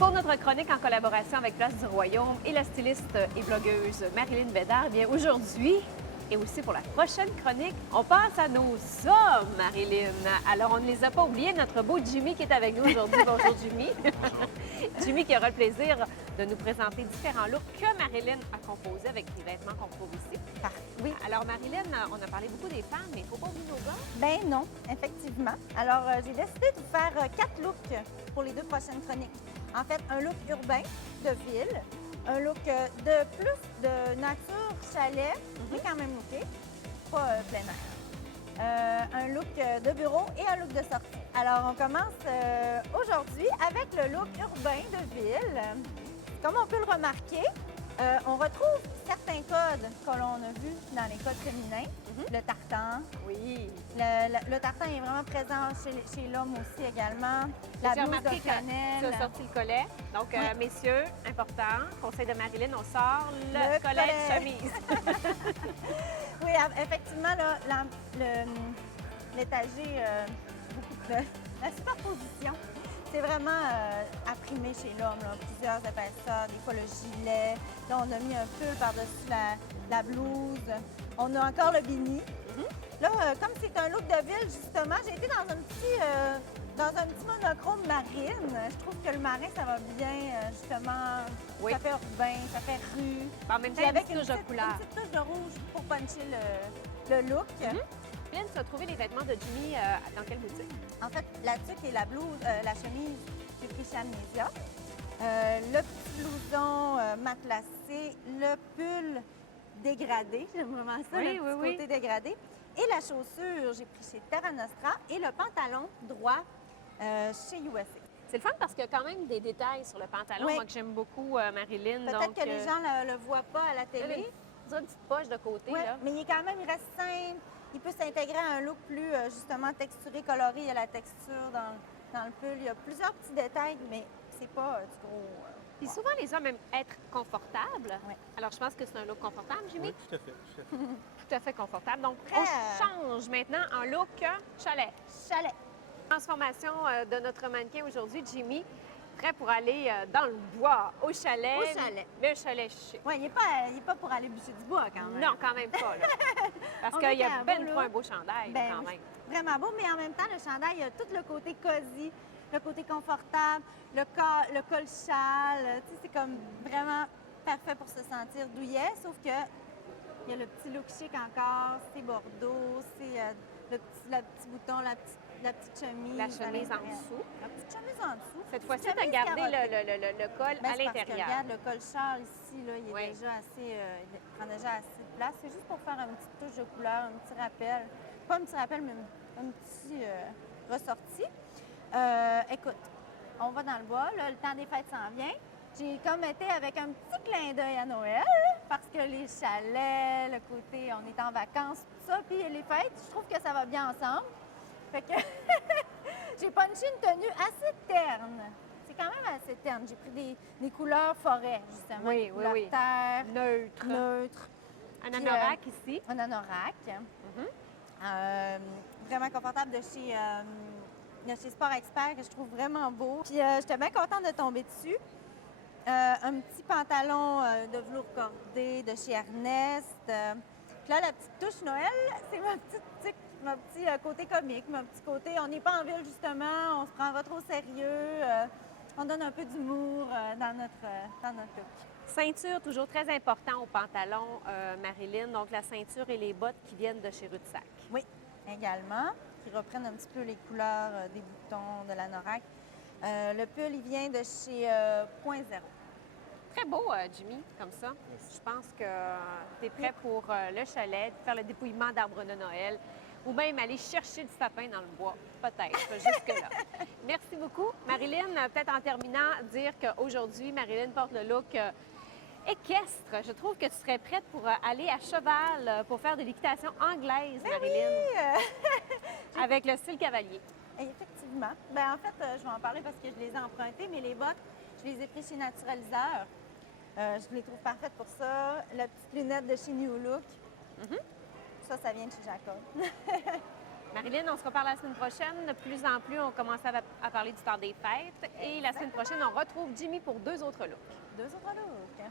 Pour notre chronique en collaboration avec Place du Royaume et la styliste et blogueuse Marilyn Bédard, bien aujourd'hui et aussi pour la prochaine chronique, on passe à nos hommes, Marilyn. Alors, on ne les a pas oubliés, notre beau Jimmy qui est avec nous aujourd'hui. Bonjour, Jimmy. Jimmy qui aura le plaisir de nous présenter différents looks que Marilyn a composés avec les vêtements qu'on trouve ici. Oui. Alors, Marilyn, on a parlé beaucoup des femmes, mais il ne faut pas oublier nos gars. Ben non, effectivement. Alors, j'ai décidé de vous faire 4 looks pour les 2 prochaines chroniques. En fait, un look urbain de ville, un look de plus de nature chalet, mais quand même looké, pas plein air. Un look de bureau et un look de sortie. Alors, on commence aujourd'hui avec le look urbain de ville. Comme on peut le remarquer, on retrouve certains codes que l'on a vus dans les codes féminins. Le tartan. Oui. Le tartan est vraiment présent chez l'homme aussi également. La J'ai blouse remarqué de que tu as flanelle. sorti le collet. Donc, Oui. messieurs, important, conseil de Marilyn, on sort le Le collet de collet. chemise. Oui, effectivement, là, l'étagé, la superposition, c'est vraiment à primer chez l'homme. Plusieurs épaisseurs, des fois le gilet. Là, on a mis un pull par-dessus la blouse. On a encore le beanie. Là, comme c'est un look de ville, justement, j'ai été dans un petit monochrome marine. Je trouve que le marin, ça va bien, justement. Oui. Ça fait urbain, ça fait rue. En même temps, Puis avec une touche de couleur. une petite touche de rouge pour puncher le look. Marilyn, tu as trouvé les vêtements de Jimmy dans quelle boutique? En fait, la tuque et la blouse, la chemise, j'ai pris chez Amnesia. Le petit blouson matelassé, le pull dégradé, j'aime vraiment ça, Oui, le oui, petit oui. côté dégradé. Et la chaussure, j'ai pris chez Terra Nostra et le pantalon droit chez USA. C'est le fun parce qu'il y a quand même des détails sur le pantalon, Oui. moi que j'aime beaucoup, Marilyn. Peut-être Donc, que les gens ne le voient pas à la là, télé. on dirait une petite poche de côté. Oui, Là. mais il est quand même, il reste simple. Il peut s'intégrer à un look plus, justement, texturé, coloré. Il y a la texture dans le pull. Il y a plusieurs petits détails, mais c'est pas du gros... Puis souvent, les hommes aiment être confortables. Oui. Alors, je pense que c'est un look confortable, Jimmy? Oui, tout à fait. Tout à fait. Tout à fait confortable. Donc, Très, on change maintenant en look chalet. chalet. Transformation de notre mannequin aujourd'hui, Jimmy, prêt pour aller dans le bois, au chalet. Au chalet. Mais un chalet chic. Oui, il n'est pas pour aller bûcher du bois, quand même. Non, quand même pas, là. Parce On qu'il veut y a qu'il y ait un ben beau trop un look. beau chandail, Ben quand oui, même. vraiment beau, mais en même temps, le chandail, il y a tout le côté cosy, le côté confortable, le col châle. Tu sais, c'est comme vraiment parfait pour se sentir douillet, sauf que il y a le petit look chic encore, c'est bordeaux, c'est le petit bouton, la petite chemise. La à chemise en l'intérieur. dessous. La petite chemise en dessous. Cette fois-ci, Petite tu as chemise gardé carottée. le col Ben, à c'est parce que, l'intérieur. regarde, le col châle ici, là, il est Oui. déjà assez, il prend déjà assez de place. C'est juste pour faire une petite touche de couleur, un petit rappel. Pas un petit rappel, mais un petit ressorti. Écoute, on va dans le bois, là, le temps des fêtes s'en vient. J'ai comme été avec un petit clin d'œil à Noël, parce que les chalets, le côté, on est en vacances, tout ça, puis les fêtes, je trouve que ça va bien ensemble. Fait que j'ai punché une tenue assez terne. C'est quand même assez terne. J'ai pris des couleurs forêt, justement. Oui, des oui, couleurs oui. terre, Neutre. neutre. Un Puis, anorak ici. Un anorak. Vraiment confortable de chez Sport Expert, que je trouve vraiment beau. Puis j'étais bien contente de tomber dessus. Un petit pantalon de velours cordé de chez Ernest. Puis là, la petite touche Noël, c'est mon petit côté comique, mon petit côté. On n'est pas en ville, justement, on se prend pas trop au sérieux. On donne un peu d'humour dans notre look. Ceinture, toujours très important au pantalon, Marilyn. Donc, la ceinture et les bottes qui viennent de chez Rudsac. Oui, également, qui reprennent un petit peu les couleurs des boutons de l'anorak. Le pull, il vient de chez Point Zéro. Très beau, Jimmy, comme ça. Je pense que tu es prêt pour le chalet, faire le dépouillement d'arbres de Noël ou même aller chercher du sapin dans le bois, peut-être, jusque-là. Merci beaucoup. Marilyn, peut-être en terminant, dire qu'aujourd'hui, Marilyn porte le look équestre. Je trouve que tu serais prête pour aller à cheval, pour faire de l'équitation anglaise, Marilyn, avec le style cavalier. Et effectivement. Bien, en fait, je vais en parler parce que je les ai empruntées, mais les bottes, je les ai pris chez Naturaliseur. Je les trouve parfaites pour ça. La petite lunette de chez New Look. Ça vient de chez Jacob. Marilyn, on se reparle la semaine prochaine. De plus en plus, on commence à parler du temps des fêtes. Et la semaine prochaine, on retrouve Jimmy pour 2 autres looks. 2 autres looks.